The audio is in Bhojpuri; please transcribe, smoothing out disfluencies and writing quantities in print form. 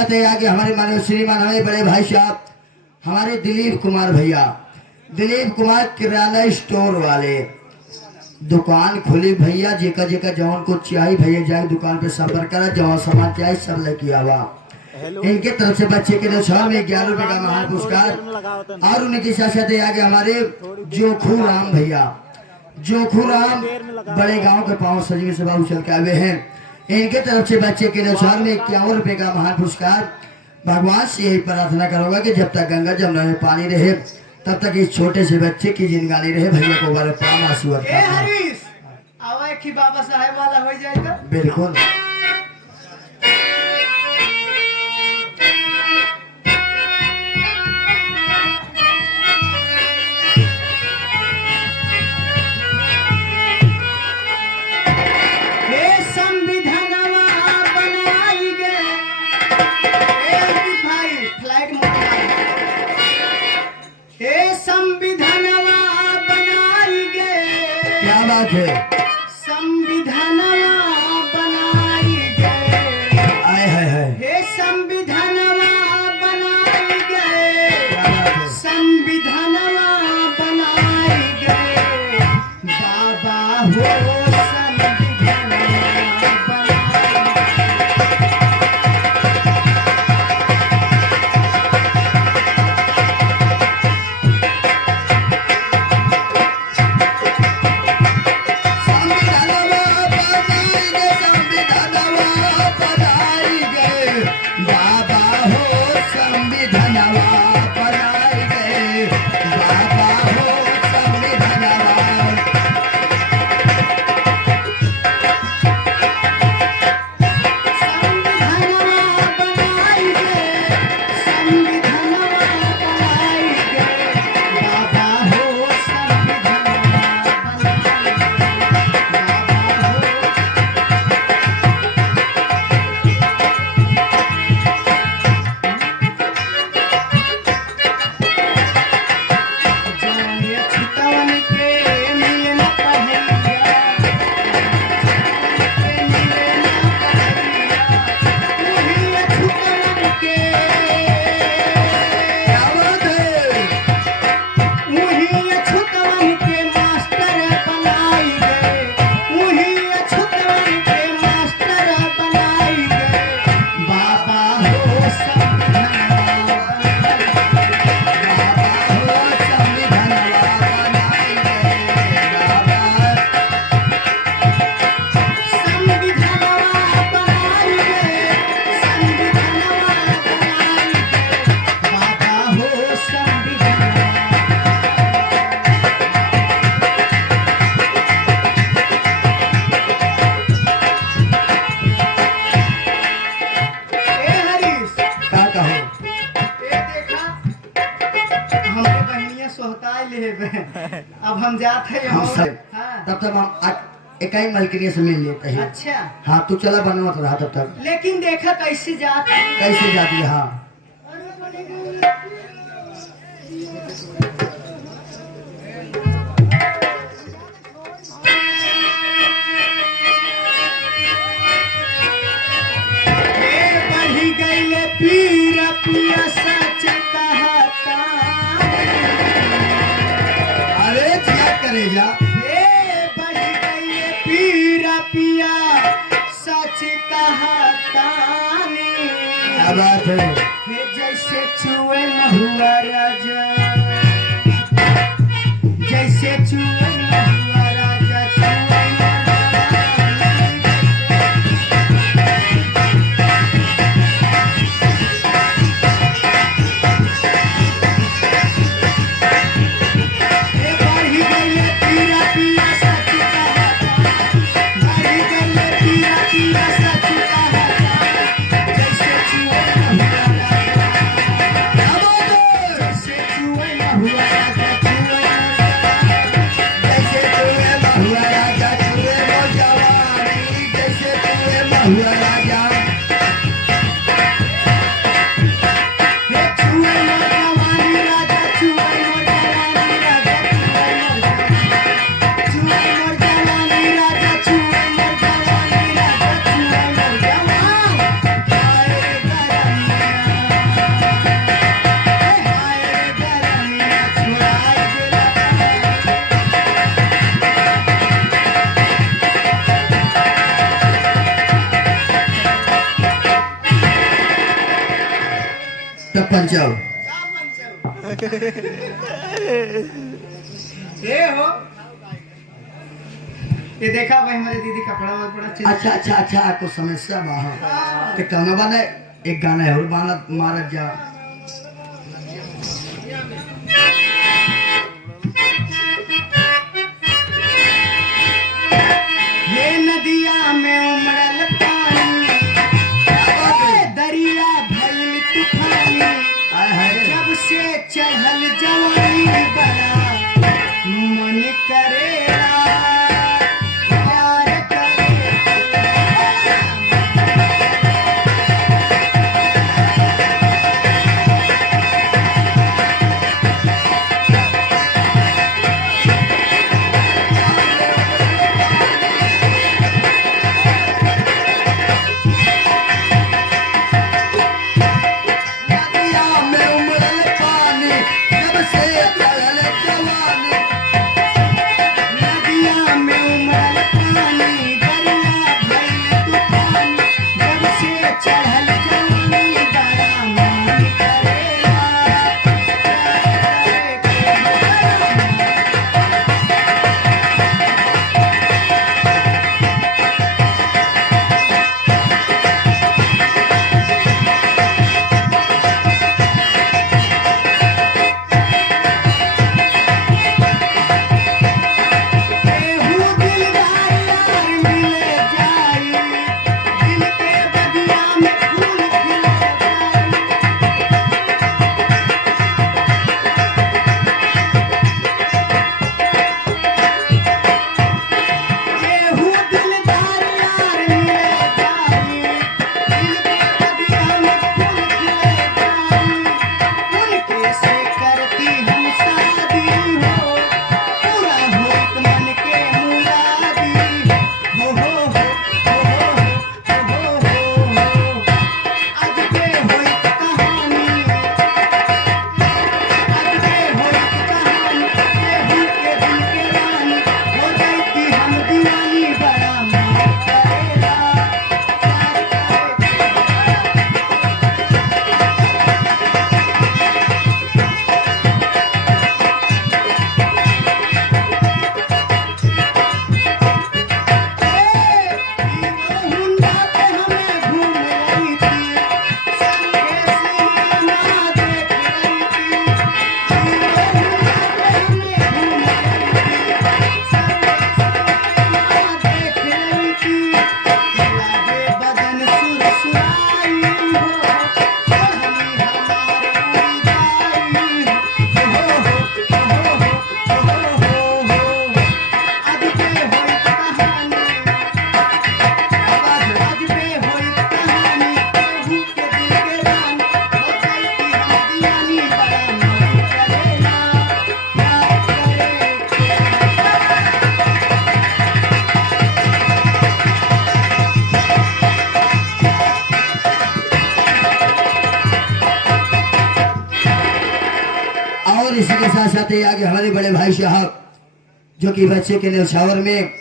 साथ है आगे हमारे माननीय श्रीमान हमारे बड़े भाई साहब हमारे दिलीप कुमार भैया, दिलीप कुमार किराना स्टोर वाले दुकान खुली भैया। जेका जेका जवान को चाहिए भैया जाए दुकान पे संपर्क करा, जवान सामान चाहिए सब लेके आवा। इनके तरफ से बच्चे के लिए में 11 रुपए का महान पुरस्कार। और उनके साथ साथ आगे हमारे जोखू राम भैया, जोखू राम बड़े गांव के पांव सजवे से बाबू चल के आए हैं। इनके तरफ से बच्चे के लिए में 51 रुपए का महान पुरस्कार। भगवान से यही प्रार्थना करूंगा कि जब तक गंगा जमुना में पानी रहे तब तक इस छोटे से बच्चे की जिंदगानी रहे। भैया को बारे प्राण आशीर्वाद कि बाबा साहेब वाला हो जाएगा। बिल्कुल क्या बात है। संविधानवा बनाई गए, आए हाय हाय हे संविधानवा बनाई गए, संविधानवा बनाई गए, बाबा हो अब हम जाते हैं तब तक हम एक ही मलकिनी से मिल लेते हैं। अच्छा हाँ तू चला बनवा तो रहा तब तक। लेकिन देखा कैसे जाते हैं, कैसे जाती है। हाँ बढ़ी गई पीर पिया सच कहता, अरे क्या करेगा। बढ़ी गई पीर पिया सच कहता, क्या बात है। जैसे चुए महुआ राजा, जैसे चुए महुआ राजा, पंचव ये हो, ये देखा भाई हमारी दीदी कपड़ा बहुत बड़ा चेंज। अच्छा अच्छा अच्छा आपको समस्या बाहर तो कौन बने एक गाना है और बाना मारत जा ये नदिया में उमड़ल पानी, दरिया भइल तूफानी, आय हाय जब से चढ़ल जवानी बड़ा मन करेला प्यार करेला। नदिया में उमड़ल पानी जब से चढ़ल जवानी नदिया में उमड़ल पानी, दरिया भइल तूफानी, जब से चढ़ल जवानी बड़ा मन करेला प्यार करेला। केहू दिलदार यार मिले जाई, दिल के बगिया में फूल खिले जाई। केहू दिलदार यार मिले जाई, दिल के बगिया में फूल खिले जाई। उनके से करती हम शादी हो, पूरा होत मन के मुरादी हो हो हो हो हो हो। आज के होइत कहानी, आज के होइत कहानी, केहू के दिल के रानी, हो जाती हम दीवानी बड़ा मन करेला प्यार करेला। हुंडा पे हमें घूम रही थी, संगे सिनेमा देख रही थी। हुंडा पे हमें घूम रही थी, संगे सिनेमा देख रही थी। लागे बदन सुरसुराई हो, ओढ़नी हमारे उड़ी जाई हो हो हो हो हो हो। आज के होइत कहानी, आज पे होइत कहानी, केहू के दिल के रानी, हो जाती हम दीवानी बड़ा मन करेला प्यार करेला। और इसी के साथ साथ ये आगे हमारे बड़े भाई साहब जो कि बच्चे के न्यौछावर में